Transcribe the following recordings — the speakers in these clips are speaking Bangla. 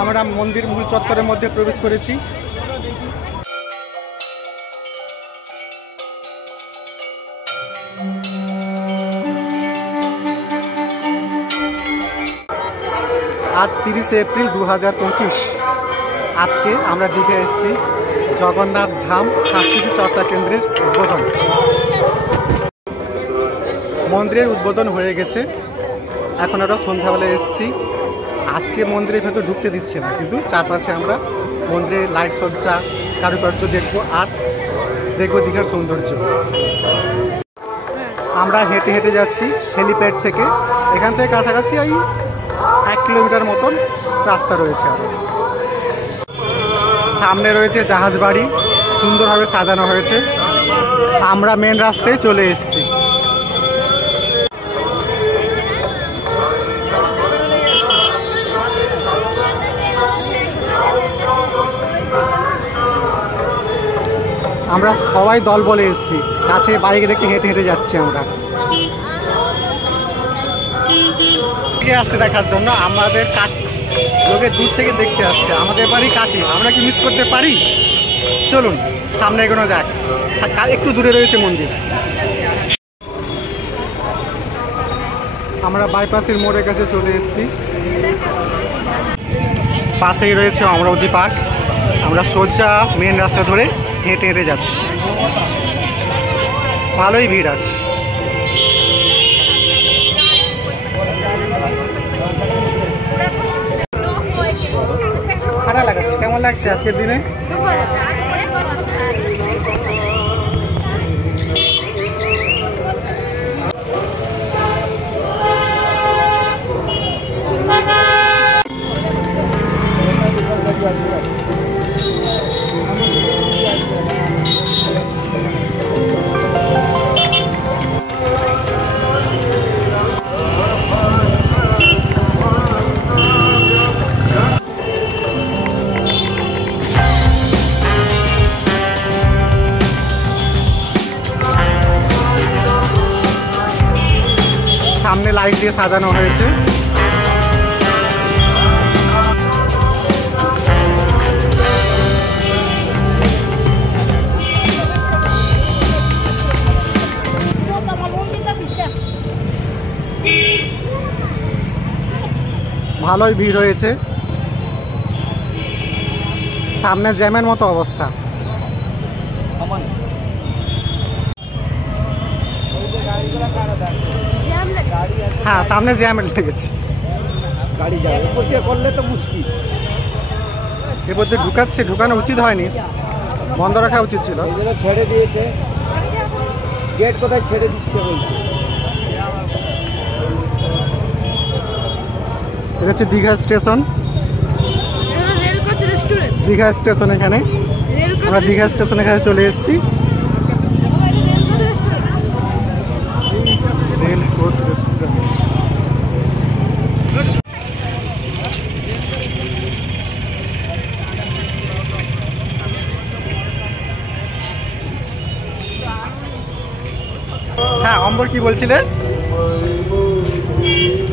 আমরা মন্দির মূল চত্বরের মধ্যে প্রবেশ করেছি। আজ 30 এপ্রিল 2025। আজকে আমরা দীঘা এসেছি জগন্নাথ ধাম সাংস্কৃতিক চর্চা কেন্দ্রের উদ্বোধন। মন্দিরের উদ্বোধন হয়ে গেছে, এখন আমরা সন্ধ্যাবেলায় এসেছি। আজকে মন্দিরের ভেতর ঢুকতে দিচ্ছে না, কিন্তু চারপাশে আমরা মন্দিরের লাইট সজ্জা কারুকার্য দেখবো আর দেখবো দীঘার সৌন্দর্য। আমরা হেঁটে হেঁটে যাচ্ছি হেলিপ্যাড থেকে। এখান থেকে কাছাকাছি ওই 1 কিলোমিটার মতন রাস্তা রয়েছে। সামনে রয়েছে জাহাজ বাড়ি, সুন্দরভাবে সাজানো হয়েছে। আমরা মেন রাস্তায় চলে এসেছি। আমরা সবাই দল বলে এসেছি, কাছে বাইক রেখে হেঁটে হেঁটে যাচ্ছি। আমরা আসছে দেখার জন্য, আমাদের কাছে লোকের দূর থেকে দেখতে আসছে। আমাদের বাড়ি কাছে, আমরা কি মিস করতে পারি? চলুন সামনে এগোনো যাক। একটু দূরে রয়েছে মন্দির। আমরা বাইপাসের মোড়ের কাছে চলে এসেছি। পাশেই রয়েছে অমরাবতী পার্ক। আমরা সোজা মেন রাস্তা ধরে হেঁটে হেঁটে যাচ্ছি। ভালোই ভিড় আছে। ঠান্ডা লাগাচ্ছে, কেমন লাগছে আজকের দিনে? সামনে লাইট দিয়ে সাজানো হয়েছে। ভালোই ভিড় হয়েছে, সামনে জ্যামের মতো অবস্থা। হ্যাঁ, সামনে জ্যাম লেগেছে, গাড়ি যাবে। করলে তো মুশকিল। এরপর যে ঢুকাচ্ছে, ঢুকানো উচিত হয়নি, বন্ধ রাখা উচিত ছিল। ছেড়ে দিয়েছে, গেট কোথায় ছেড়ে দিচ্ছে বলছে। এটা হচ্ছে দীঘা স্টেশন। দীঘা স্টেশন এখানে, আমরা দীঘা স্টেশন এখানে চলে এসেছি। Rail coach restaurant. হ্যাঁ, অম্বর কি বলছিলে?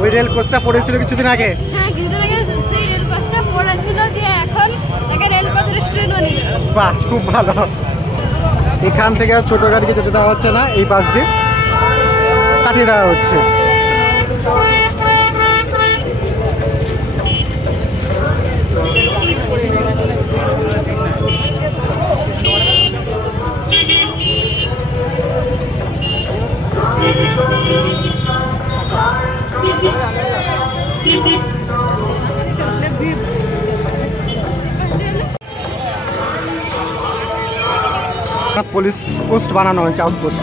ওই রেল কোচটা পড়েছিল কিছুদিন আগে। হ্যাঁ, কিছুদিন আগে সেই রেল কোচটা পড়েছিল, যে এখন তাকে রেলপথ রেস্টুরেন্ট বানিয়ে দিয়েছে। বাহ, খুব ভালো। এখান থেকে আর ছোট গাড়িকে যেতে দেওয়া হচ্ছে না, এই পাশ দিয়ে কাটিয়ে দেওয়া হচ্ছে। পুলিশ পোস্ট বানানো হয়েছে, আউটপোস্ট।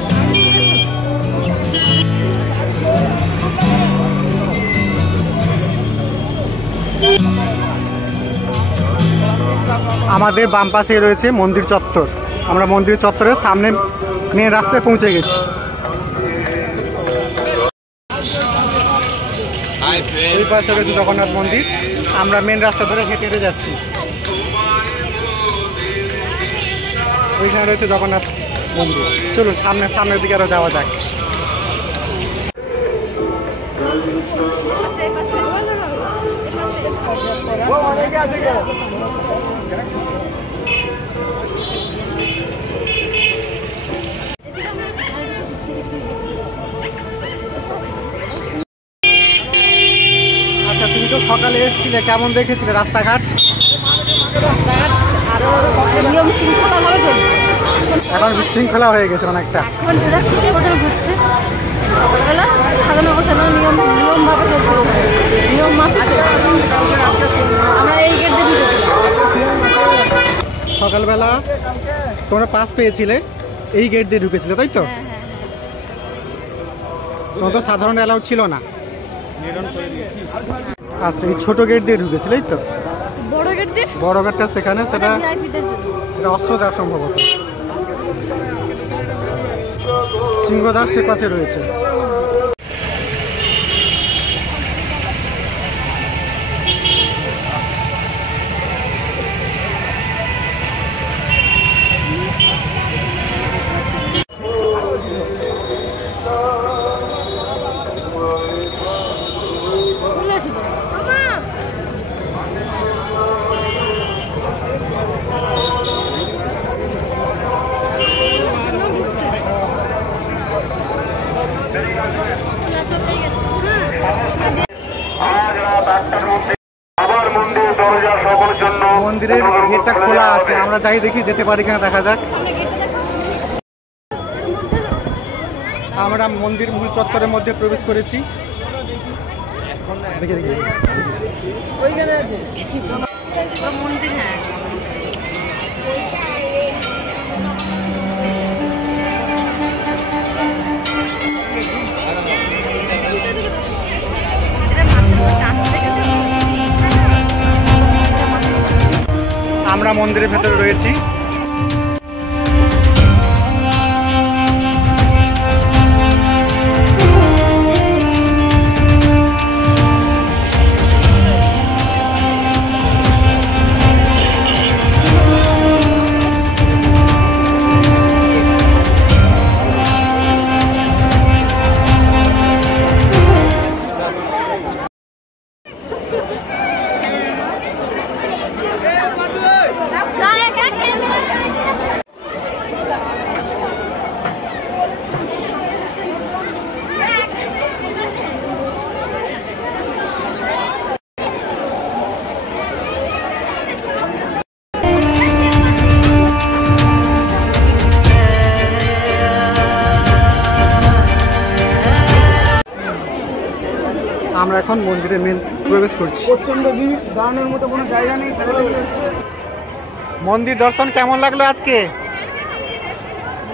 আমাদের বাম পাশে রয়েছে মন্দির চত্বর। আমরা মন্দির চত্বরের সামনে মেন রাস্তায় পৌঁছে গেছি। এই পাশে রয়েছে জগন্নাথ মন্দির। আমরা মেন রাস্তা ধরে হেঁটে হেঁটে যাচ্ছি। ওইখানে রয়েছে জগন্নাথ মন্দির। চলুন সামনের দিকে আরো যাওয়া যাক। আচ্ছা, তুমি তো সকালে এসেছিলে, কেমন দেখেছিলে রাস্তাঘাট? আরো নিয়ম শৃঙ্খলা ভাবে চলছে। এখন বিশৃঙ্খলা হয়ে গেছে অনেকটা। এখন যেটা খুশি ওদের ঘুরছে, সকালবেলা সাজানো গোছানো নিয়ম ভাবে চলছে, নিয়ম মাফিক চলছে। আমরা এই গেট দিয়ে ঢুকেছিলাম। সকালবেলা তোমরা পাস পেয়েছিলে, এই গেট দিয়ে ঢুকেছিলে, তাই তো? তোমার তো সাধারণ অ্যালাউড ছিল না। আচ্ছা, এই ছোট গেট দিয়ে ঢুকেছিলে, এই তো? বড় গেট দিয়ে, বড় গেটটা সেখানে, সেটা ভিআইপিদের জন্য। এটা অস্ত্রধার সম্ভবত। সিংহদ্বার সে পাশে রয়েছে। মন্দিরের গেটটা খোলা আছে, আমরা যাই দেখি, যেতে পারি কিনা দেখা যাক। আমরা মন্দির মূল চত্বরের মধ্যে প্রবেশ করেছি। দেখি দেখি মন্দির, হ্যাঁ। আমরা মন্দিরের ভেতরে রয়েছি। আমরা এখন মন্দিরে মেন প্রবেশ করছি। প্রচন্ড ভিড়, দাঁড়ানোর মতো কোনো জায়গা নেই। মন্দির দর্শন কেমন লাগলো আজকে?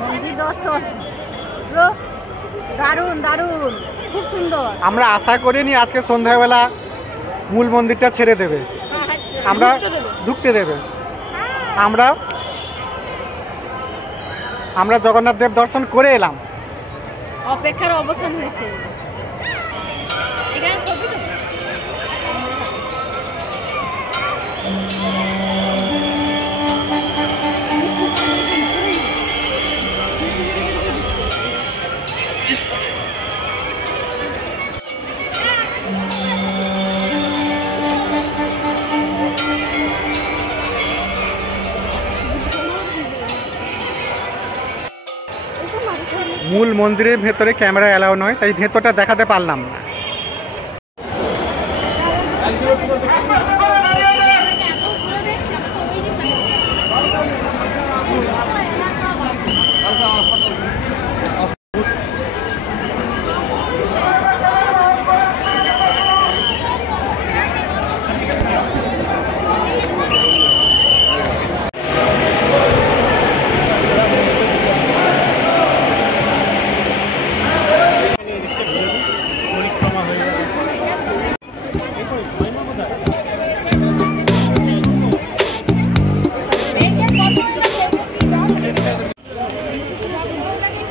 মন্দির দর্শন পুরো দারুণ দারুণ, খুব সুন্দর। আমরা আশা করিনি আজকে সন্ধ্যাবেলা মূল মন্দিরটা ছেড়ে দেবে, আমরা ঢুকতে দেবে। আমরা জগন্নাথ দেব দর্শন করে এলাম। অপেক্ষার অবসান হয়েছে। এখানে ছবি তো মূল মন্দিরের ভেতরে ক্যামেরা অ্যালাউ নয়, তাই ভেতরটা দেখাতে পারলাম না।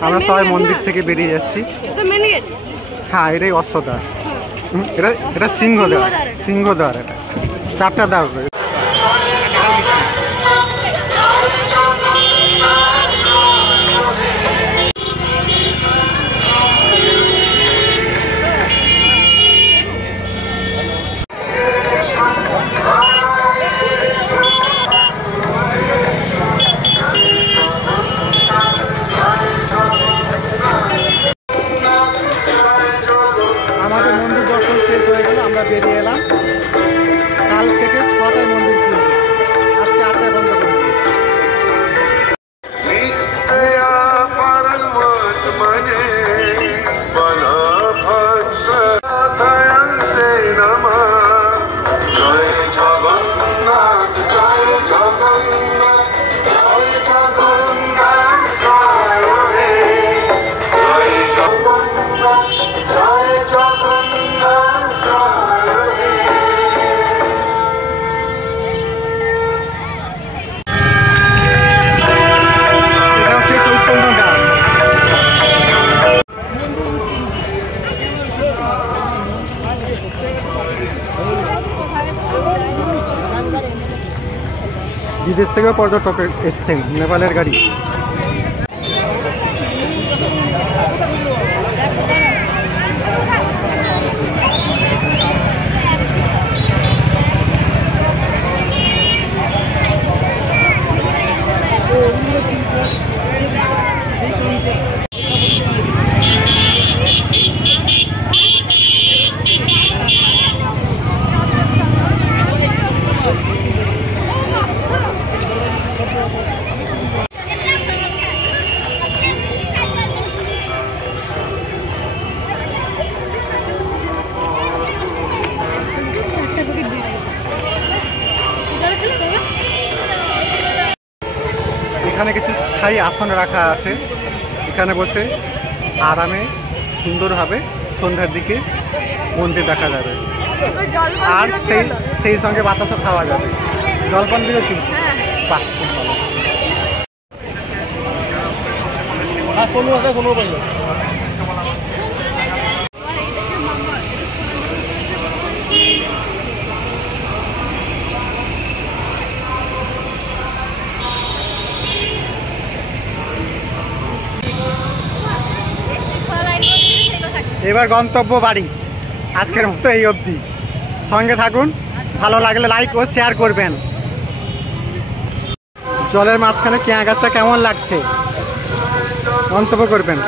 আমরা সবাই মন্দির থেকে বেরিয়ে যাচ্ছি। হ্যাঁ, এটাই অশ্বদ্বার। এটা সিংহদ্বার। সিংহদ্বার, এটা 4টা দ্বার রয়েছে। বিদেশ থেকেও পর্যটক এসছেন, নেপালের গাড়ি। এখানে কিছু স্থায়ী আসন রাখা আছে, এখানে বসে আরামে সুন্দরভাবে সন্ধ্যার দিকে মন্দির দেখা যাবে, আর সেই সঙ্গে বাতাসও খাওয়া যাবে। জলপান বিরতি, বাহ খুব ভালো। এবার গন্তব্য বাড়ি। আজকের মতো এই অবধি, সঙ্গে থাকুন, ভালো লাগলে লাইক ও শেয়ার করবেন। জলের মাঝখানে কেয়া গাছটা কেমন লাগছে মন্তব্য করবেন।